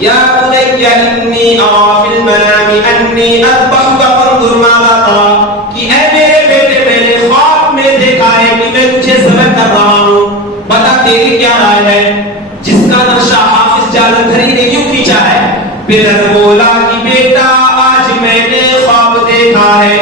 یا بنی انی ارى فی المنام انی اذبحک فانظر ماذا ترى، کہ اے میرے بیٹے میں نے خواب میں دیکھا ہے کہ میں تجھے ذبح کر رہا ہوں، بتا تیری کیا رائے ہے؟ جس کا نقشہ حافظ جالندھری نے یوں کھینچا ہے، پدر بولا کہ بیٹا آج میں نے خواب دیکھا ہے،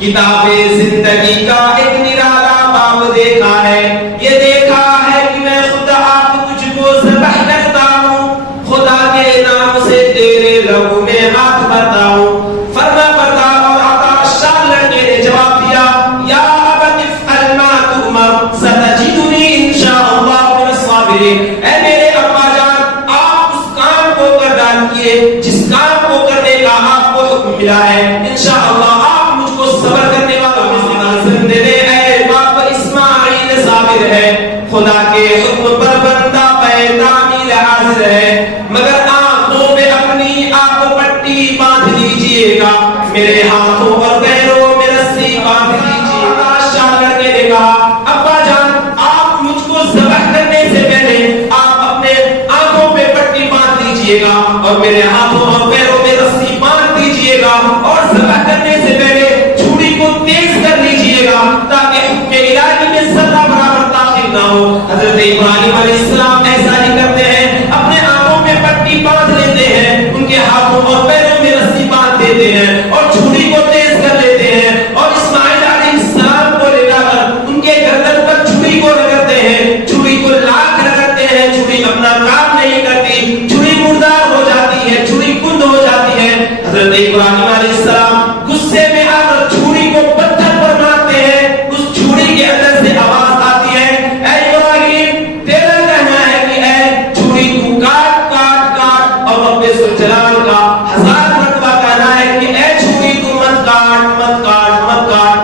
کتاب زندگی کا ایک نرالا باب دیکھا ہے، یہ دیکھا ہے کہ میں خدا آپ تجھ کو ذبح کرتا ہوں، خدا کے نام سے تیرے لہو میں ہاتھ بھرتا ہوں۔ فرما بردار اور عطا شاہ لڑکے نے جواب دیا، یا ابت افعل ما تؤمر ستجدنی انشاء اللہ من الصابرین۔ اے میرے ابا جان، آپ اس کام کو کر ڈالیے جس کام کو کرنے کا آپ کو حکم ملا ہے، انشاءاللہ آپ مجھ کو صبر کرنے والوں میں سے لازم دے دیں۔ اے باپ اسماعیل صابر ہے، خدا کے حکم پر بندہ پہ تعمیل حاضر ہے، مگر آنکھوں میں اپنی آپ پٹی باندھ لیجئے گا، میرے ہاتھوں اور پیروں میں رسی باندھ لیجئے گا۔ شاہ لڑکے نے کہا، ابا جان آپ مجھ کو ذبح کرنے سے پہلے آپ اپنے آنکھوں پہ پٹی باندھ لیجئے گا اور میرے ہاتھوں اور پیروں میں رسی باندھ دیجئے گا، اور ذبح کرنے سے پہلے چھری کو تیز کر لیجئے گا تاکہ حکم الہی میں ذرہ برابر تاخیر نہ ہو۔ حضرت ابراہیم علیہ السلام ایسا ہی کرتے ہیں، اپنے آنکھوں میں پٹی باندھ لیتے ہیں، ان کے ہاتھوں اور پیروں میں رسی باندھ دیتے ہیں اور چھری کو تیز کر لیتے ہیں، اور اسماعیل علیہ السلام کو لے جا کر ان کے گردن پر چھری کو رگڑتے ہیں، چھری کو لاکھ رگڑتے ہیں، چھری اپنا کام نہیں کرتی، چھری مردار ہو جاتی ہے، چھری کند ہو جاتی ہے۔ حضرت ابراہیم علیہ السلام غصے میں آ کر چھری کو پتھر پر مارتے ہیں، اس چھری کے اندر سے آواز آتی ہے، اے ابراہیم تیرا کہنا ہے کہ اے چھری تو کاٹ کاٹ کاٹ، اور رب ذوالجلال کا ہزار مرتبہ کہنا ہے کہ اے چھری تو مت کاٹ مت کاٹ مت کاٹ،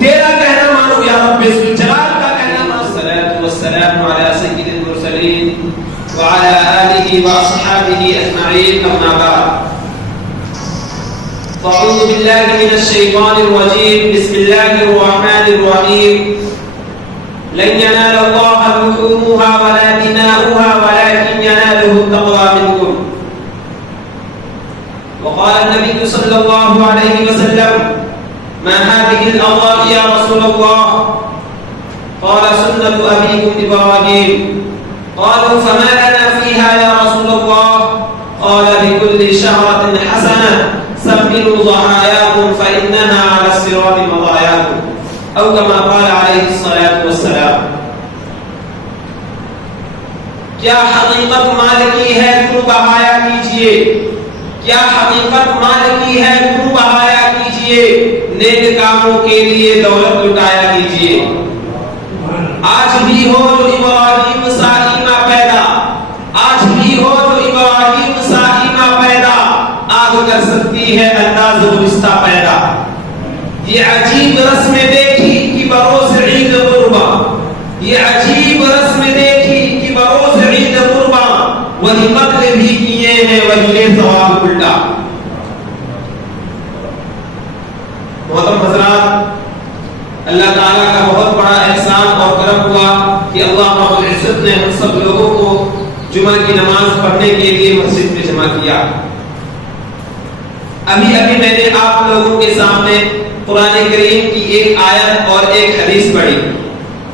تیرا کہنا مانو یا رب ذوالجلال کا کہنا مانو۔ الصلاۃ والسلام علی سید المرسلین وعلى آلہ واصحابہ اجمعین، اما بعد فاعوذ باللہ من الشیطان الرجیم، بسم اللہ الرحمن الرحیم، لن ینال اللہ لحومها ولا دماؤها ولكن يناله التقوى منکم۔ وقال النبي صلى الله عليه وسلم ما هذه الأضاحي يا رسول الله؟ قال سنة أبيكم إبراهيم۔ قالوا فما لنا فيها يا رسول الله؟ قال بكل شهرة حسنة سمنوا ضحاياكم فإنها على الصراط مضاياكم، أو كما قال عليه الصلاة والسلام۔ کیا حقیقت مال کی ہے تو بہایا کیجئے، کیا حقیقت مال کی ہے تو بہایا کیجئے، نیک کاموں کے لیے دولت لٹایا کیجئے۔ آج بھی ہو جو ابراہیم سا ایمہ پیدا، آج بھی ہو جو ابراہیم سا ایمہ پیدا، آگ کر سکتی ہے انداز گزشتہ پیدا۔ یہ عجیب رسم دیکھی کہ بروز عید قربا، یہ عجیب رسم دیکھی کہ بروز عید قربا، وہی قتل بھی کیے ہیں وہی لے ثواب الٹا۔ محترم حضرات، اللہ تعالیٰ کا بہت بڑا احسان اور کرم ہوا کہ اللہ رب العزت نے ہم سب لوگوں کو جمعہ کی نماز پڑھنے کے لیے مسجد میں جمع کیا۔ ابھی میں نے آپ لوگوں کے سامنے قرآن کریم کی ایک آیت اور ایک حدیث پڑھی۔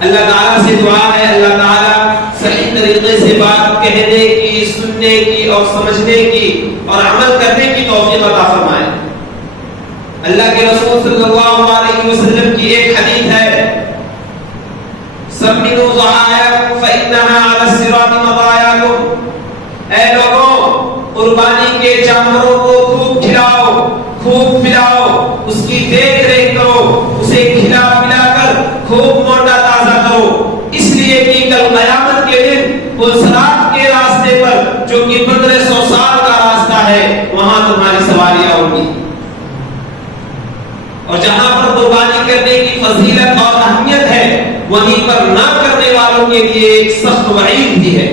اللہ تعالیٰ سے دعا ہے اللہ تعالیٰ صحیح طریقے سے بات کہنے کی، سننے کی اور سمجھنے کی اور عمل کرنے کی توفیق عطا فرمائے۔ اللہ کے رسول صلی اللہ علیہ وسلم کی ایک حدیث ہے، سمنوا ضحاياكم فإنها على الصراط مضاياكم، اے لوگوں قربانی کے جانوروں کو خوب کھلاؤ، خوب پلاؤ، اس کی دیکھ ریکھ کرو، اسے کھلا پلا کر خوب موٹا تازہ کرو، اس لیے کہ کل قیامت کے دن وہ صراط کے راستے پر جو کہ 1500 سال کا راستہ ہے وہاں تمہاری سواریاں ہوں گی، اور جہاں پر قربانی کرنے کی فضیلت اور اہمیت ہے وہیں پر نہ کرنے والوں کے لیے ایک سخت وعید بھی ہے۔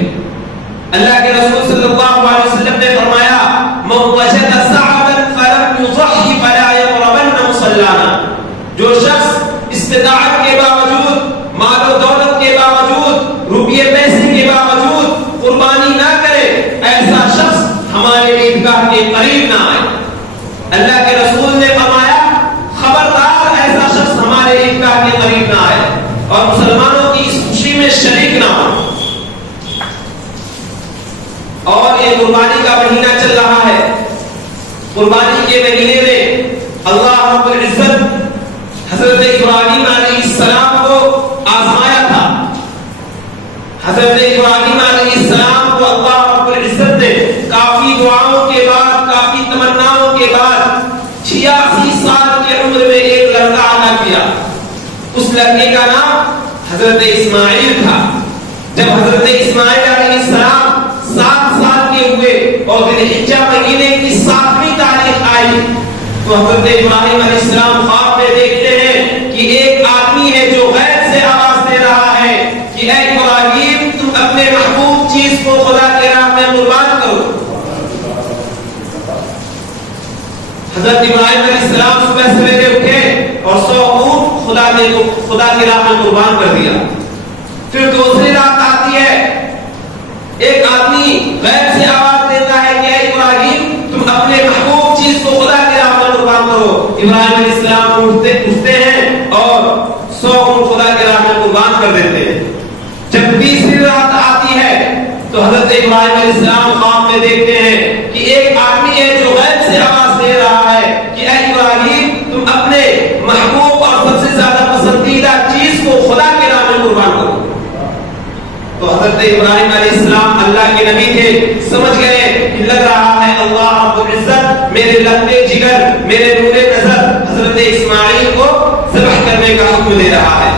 اللہ کے رسول صلی اللہ علیہ وسلم نے فرمایا، من وجد سعدا فلم يضحي فلا يقربن مصلانا، جو شخص استطاعت کے باوجود، مال و دولت کے باوجود، روپیے پیسے کے باوجود قربانی نہ کرے، ایسا شخص عیدگاہ کے قریب نہ آئے۔ اللہ کے رسول نے فرمایا خبردار ایسا شخص ہمارے عیدگاہ کے قریب نہ آئے اور مسلمانوں کی اس خوشی میں شریک نہ ہو۔ اور یہ قربانی کا مہینہ چل رہا ہے۔ قربانی کے مہینے میں اللہ رب العزت حضرت ابراہیم علیہ السلام کو آزمایا تھا۔ حضرت ابراہیم علیہ السلام کو اللہ رب العزت نے کافی دعاؤں کے بعد، کافی تمناؤں کے بعد 86 سال کی عمر میں ایک لڑکا عطا کیا۔ اس لڑکے کا نام حضرت اسماعیل تھا۔ جب حضرت اسماعیل علیہ السلام 7 سال کے ہوئے اور ذی الحجہ مہینے کی 7ویں تاریخ آئی تو حضرت ابراہیم علیہ السلام خواب میں دیکھتے ہیں کہ ایک آدمی ہے جو غیب سے آواز دے رہا ہے کہ اے ابراہیم تم اپنے محبوب چیز کو خدا کی راہ میں قربان کرو۔ حضرت ابراہیم علیہ السلام صبح سویرے اٹھے اور 100 اونٹ خدا کی راہ میں قربان کر دیا۔ پھر دوسری رات آتی ہے، ایک آدمی غیب سے آواز دیتا ہے کہ اے ابراہیم تم اپنے محبوب چیز کو خدا کی راہ میں قربان کرو۔ ابراہیم علیہ السلام اٹھتے ہیں اور 100 اونٹ خدا کی راہ میں قربان کر دیتے ہیں۔ جب تیسری رات آتی ہے تو حضرت ابراہیم علیہ السلام خواب میں دیکھتے ہیں کہ ایک آدمی ہے جو غیب سے آواز دے رہا ہے کہ اے ابراہیم تم اپنے محبوب اور سب سے زیادہ پسندیدہ چیز کو خدا کی راہ میں قربان کرو۔ تو حضرت ابراہیم علیہ السلام اللہ کے نبی تھے، سمجھ گئے کہ لگ رہا ہے اللہ رب العزت میرے لگتے جگر، میرے نور نظر حضرت اسماعیل کو ذبح کرنے کا حکم دے رہا ہے۔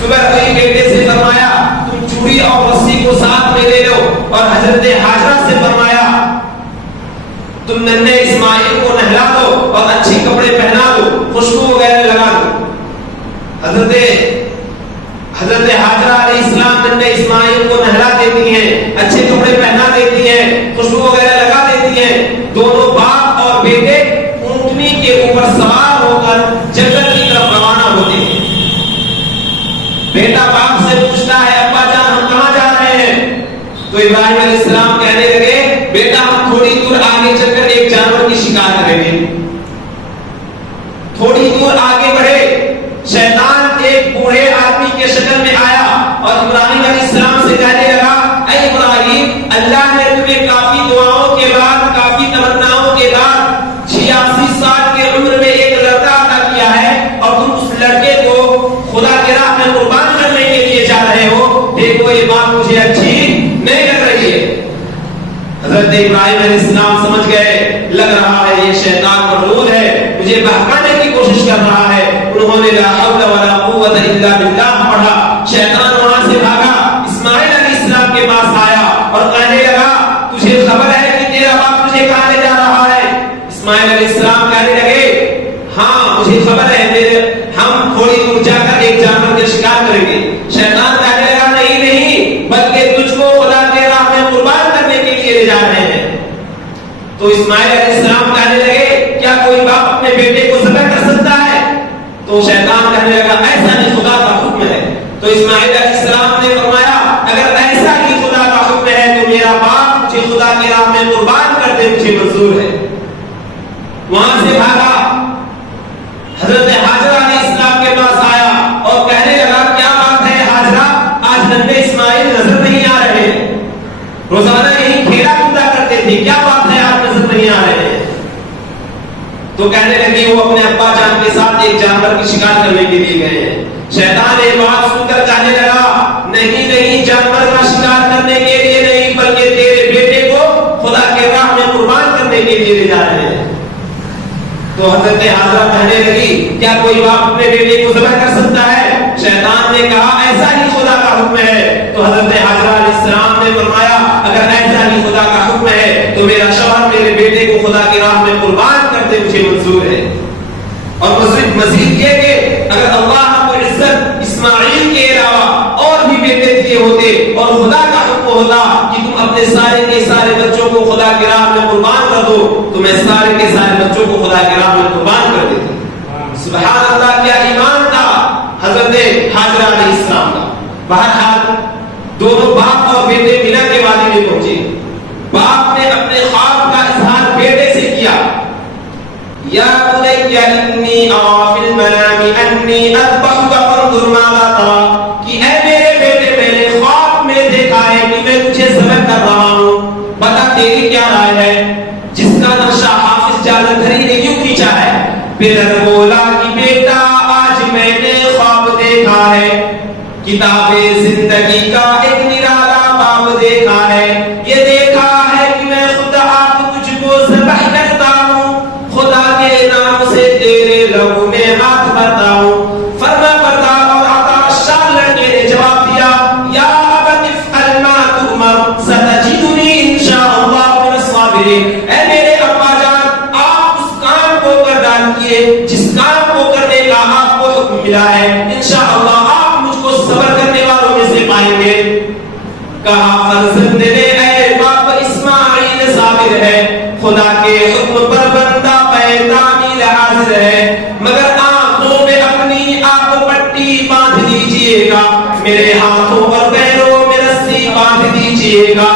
صبح اپنے بیٹے سے فرمایا تم چوڑی اور رسی کو ساتھ میں لے لو، اور حضرت ہاجرہ سے فرمایا تم ننھے اسماعیل کو نہلا دو اور اچھی کپڑے پہنا دو، خوشبو وغیرہ لگا دو۔ حضرت ہاجرہ علیہ السلام ننھے اسماعیل کو نہلا دیتی ہیں، اچھے کپڑے پہنا دیتی ہیں، خوشبو وغیرہ لگا دیتی ہیں۔ دونوں باپ اور بیٹے اونٹنی کے اوپر سوار ہو کر جنت کی طرف روانہ ہوتے ہیں۔ بیٹا باپ سے پوچھتا ہے ابا جان ہم کہاں جا رہے ہیں؟ تو ابراہیم علیہ السلام کہنے لگے بیٹا ہم تھوڑی دور آگے چل کر ایک جانور کی شکار کریں گے۔ تھوڑی دور آگے بڑھے، شیطان ایک بوڑھے آدمی کے شکل میں آیا اور ابراہیم علیہ السلام سے کہنے لگا اے ابراہیم اللہ نے تمہیں کافی دعاؤں کے بعد، کافی تمناؤں کے بعد 86 سال کی عمر میں ایک لڑکا عطا کیا ہے اور تم اس لڑکے کو خدا کی راہ میں قربان کرنے کے لیے جا رہے ہو، دیکھو یہ بات مجھے اچھی نہیں لگ رہی ہے۔ حضرت ابراہیم علیہ السلام سمجھ گئے لگ رہا ہے یہ شیطان مرعوب ہے، مجھے بہکانے کی کوشش کر رہا ہے۔ انہوں نے لا حول ولا قوت الا باللہ پڑھا، شیطان وہاں سے بھاگا، اسماعیل علیہ السلام کے پاس آیا اور کہنے لگا تجھے خبر ہے کہ تیرا باپ تجھے کہاں لے جا رہا ہے؟ اسماعیل علیہ السلام کہنے لگے ہاں مجھے خبر ہے، ہم تھوڑی دور جا کر ایک جانور کا شکار کریں گے۔ شیطان کہنے لگا نہیں بلکہ تجھ کو خدا کی راہ میں قربان کرنے کے لیے لے جا رہے ہیں۔ تو اسماعیل علیہ السلام کہنے لگے کیا کوئی باپ اپنے بیٹے کو ذبح کر سکتا ہے؟ تو شیطان کہنے لگا ایسا نہیں خدا کا حکم ہے۔ تو اسماعیل علیہ السلام نے فرمایا اگر ایسا ہی خدا کا حکم ہے تو میرا باپ مجھے خدا کی راہ میں قربان کر دے، مجھے منظور ہے۔ وہاں سے بھاگا، حضرت ہاجرہ علیہ السلام کے پاس آیا اور کہنے لگا کیا بات ہے ہاجرہ آج ننھے اسماعیل نظر نہیں آ رہے، روزانہ یہی کھیلا کودا کرتے تھے، کیا بات ہے آج نظر نہیں آ رہے؟ تو کہنے لگی وہ اپنے ابا جان کے ساتھ ایک جانور کی شکار کرنے کے لیے گئے ہیں۔ شیطان ایک بات سن کر کہنے لگا نہیں جانور کا شکار کرنے کے لیے نہیں بلکہ تیرے بیٹے کو خدا کے راہ میں قربان کرنے کے لیے لے جا رہے ہیں۔ تو حضرت ہاجرہ کہنے لگی کیا کوئی باپ اپنے بیٹے کو ذبح کر سکتا ہے؟ شیطان نے کہا ایسا ہی خدا کا حکم ہے۔ تو حضرت ہاجرہ علیہ السلام نے فرمایا اگر ایسا ہی خدا کا حکم ہے تو میرا شوہر میرے بیٹے کو خدا کی راہ میں قربان کر دے، مجھے منظور ہے۔ اور مزید یہ کہ اگر اللہ رب العزت اسماعیل کے علاوہ اور بھی بیٹے دیے ہوتے اور خدا کا حکم ہوتا کہ تم اپنے سارے کے سارے بچوں کو خدا کی راہ میں قربان کر دو تو میں سارے کے سارے بچوں کو خدا کی راہ میں قربان کر دیتا۔ سبحان اللہ، کیا ایمان تھا حضرت ہاجرہ علیہ السلام کا۔ بہرحال دونوں باپ اور بیٹے مینا کے وادی میں پہنچے۔ باپ نے اپنے خواب کا یا بنی انی ارا فی المنام انی اذبحک فانظر ماذا ترى کہ اے میرے بیٹے میں نے خواب میں دیکھا ہے کہ میں تجھے ذبح کر رہا ہوں، بتا تیری کیا رائے ہے؟ جس کا نقشہ حافظ جالندھری نے یوں کھینچا ہے، پھر بولا کہ بیٹا آج میں نے خواب دیکھا ہے، کتاب زندگی کا ایک نرالا باب دیکھا ہے، یہ دیکھا ہے کہ میں خدا آپ تجھ کو ذبح کرتا ہوں، خدا کے نام سے تیرے لہو میں ہاتھ بھرتا ہوں۔ فرما بردار اور عطا شاہ لڑکے نے جواب دیا، یا ابت افعل ما تؤمر ستجدنی انشاء اللہ من الصابرین۔ اے میرے ابا جان، آپ اس کام کو کر ڈالیے جس کام کو کرنے کا آپ کو حکم ملا ہے، انشاءاللہ آپ مجھ کو صبر کرنے والوں میں سے پائیں گے۔ کہا فرزند نے، اے باپ اسماعیل صابر ہے، خدا کے حکم پر بندہ پیدامیل حاضر ہے، مگر آنکھوں میں اپنی آپ پٹی باندھ دیجئے گا، میرے ہاتھوں اور پیروں میں رسی باندھ دیجئے گا۔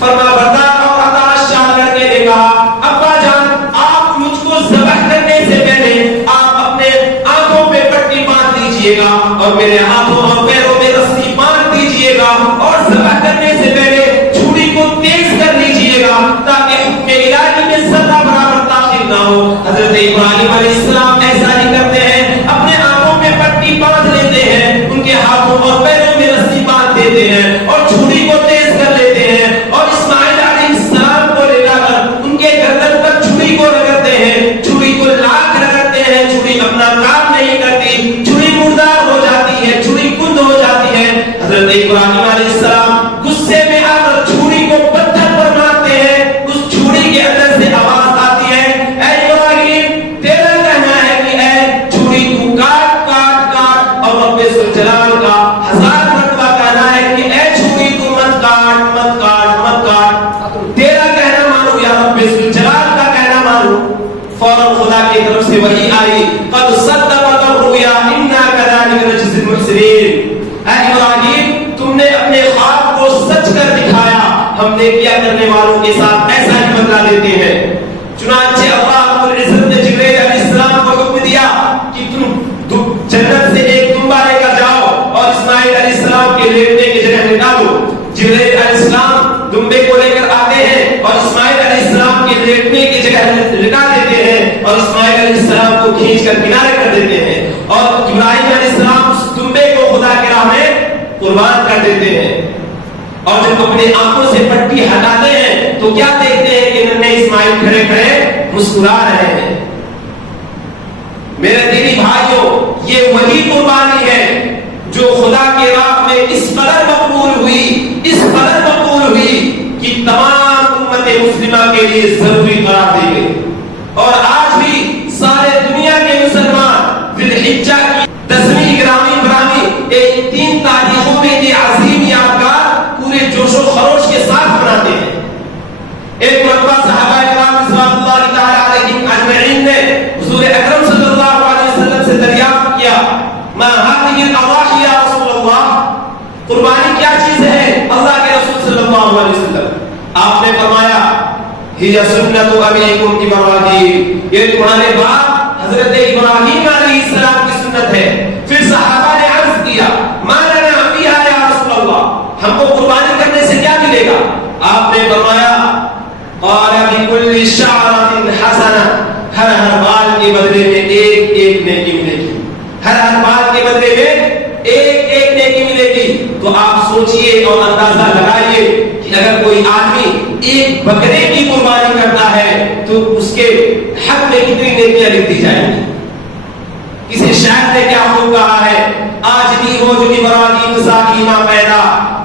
فرما بردار اور عطا شاہ لڑکے نے کہا، ابا جان آپ مجھ کو ذبح کرنے سے پہلے آپ اپنے آنکھوں پہ پٹی باندھ دیجئے گا اور میرے ہاتھوں اور پیروں میں رسی باندھ دیجئے گا، اور ذبح کرنے سے پہلے چھری کو تیز کر لیجئے گا تاکہ حکم الہی میں ذرہ برابر تاخیر نہ ہو۔ حضرت ابراہیم علیہ السلام ایسا ہی کرتے ہیں، اپنے آنکھوں میں پٹی باندھ لیتے ہیں، ان کے ہاتھوں اور پیروں میں رسی باندھ دیتے ہیں اور چھری کو تیز کر لیتے ہیں، اور اسماعیل علیہ السلام کو لے جا کر ان کے گردن پر چھری کو رگڑتے ہیں، چھری کو لاکھ رگڑتے ہیں، چھری اپنا کام نہیں کرتی، چھری مردار ہو جاتی ہے، چھری کند ہو جاتی ہے۔ حضرت ابراہیم علیہ السلام غصے میں آ کر چھری کو پتھر پر مارتے ہیں، اس چھری کے اندر سے آواز آتی ہے، اے ابراہیم تیرا کہنا ہے کہ اے چھری تو کاٹ کاٹ کاٹ، اور رب ذوالجلال کا ہزار مرتبہ کہنا ہے کہ اے چھری تو مت کاٹ مت کاٹ مت کاٹ، تیرا کہنا مانو یا رب ذوالجلال کا کہنا مانو۔ فوراً خدا کی طرف سے وحی آئی، قد صدقت الرؤیا انا كذلك نجزي المحسنين۔ اے ابراہیم تم نے اپنے خواب کو سچ کر دکھایا، ہم نے کیا کرنے والوں کے ساتھ ایسا ہی بدلہ دیتے ہیں۔ چنانچہ اللہ رب العزت نے جبرائیل علیہ السلام کو حکم دیا کہ تم جنت سے ایک دمبا لے کر جاؤ اور اسماعیل علیہ السلام کے لیٹنے کی جگہ لٹا دو۔ جبرائیل علیہ السلام دمبے کو لے کر آتے ہیں اور اسماعیل علیہ السلام کے لیٹنے کی جگہ لٹا دیتے ہیں اور اسماعیل علیہ السلام کو کھینچ کر کنارے کر دیتے ہیں، اور ابراہیم علیہ السلام اس دمبے کو خدا کی راہ میں قربان کر دیتے ہیں، اور جب اپنے آنکھوں سے پٹی ہٹاتے ہیں تو کیا دیکھتے ہیں کہ ننھے اسماعیل کھڑے کھڑے مسکرا رہے ہیں۔ میرے دینی بھائیوں، یہ وہی قربانی ہے جو خدا کے راہ میں اس قدر مقبول ہوئی کہ تمام امت مسلمہ کے لیے ضروری قرار دی گئی، اور آج بھی سارے دنیا کے مسلمان ذی الحجہ کی 10ویں گرامی برامی ایک 3 تاریخوں میں یہ عظیم یادگار پورے جوش و خروش کے ساتھ مناتے ہیں۔ ایک مرتبہ صحابہ کرام رضوان اللہ تعالی علیہم اجمعین نے حضور اکرم صلی اللہ علیہ وسلم سے دریافت کیا، ما هذه الاضاحی یا رسول اللہ، قربانی کیا چیز ہے اللہ کے رسول صلی اللہ علیہ وسلم؟ آپ نے فرمایا، ہی سنت ابیکم ابراہیم، یہ تمہارے باپ حضرت ابراہیم علیہ السلام کی سنت ہے۔ پھر صحابہ نے عرض کیا، ما لنا فیہا یا رسول اللہ، ہم کو قربانی کرنے سے کیا ملے گا؟ آپ نے فرمایا، قال بكل شعرة حسنة، ہر بال کے بدلے میں ایک ایک نیکی ملے گی، ہر بال کے بدلے میں ایک ایک نیکی ملے گی۔ تو آپ سوچئے اور اندازہ لگائیے کہ اگر کوئی آدمی ایک بکرے کی قربانی کرتا ہے تو اس کے حق میں کتنی نیکیاں لکھ دی جائیں گی۔ کسی شاعر نے کیا خوب کہا ہے، آج بھی ہو جو ابراہیم سا ایمان پیدا،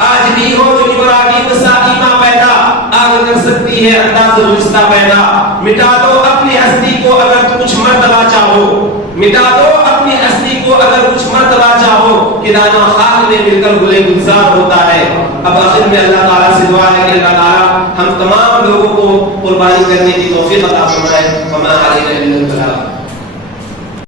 آج بھی ہو جو ابراہیم سا ایمان پیدا، آگ کر سکتی ہے انداز گزشتہ پیدا، مٹا دو اپنی ہستی کو اگر تو کچھ مرتبہ چاہو، مٹا دو اپنی ہستی کو اگر کچھ مرتبہ چاہو، کہ دانا خاک میں مل کر گلے گلزار ہوتا ہے۔ اب آخر میں اللہ تعالیٰ سے دعا ہے کہ اللہ تعالیٰ ہم تمام لوگوں کو قربانی کرنے کی توفیق عطا فرمائے۔ وما علینا الا البلاغ۔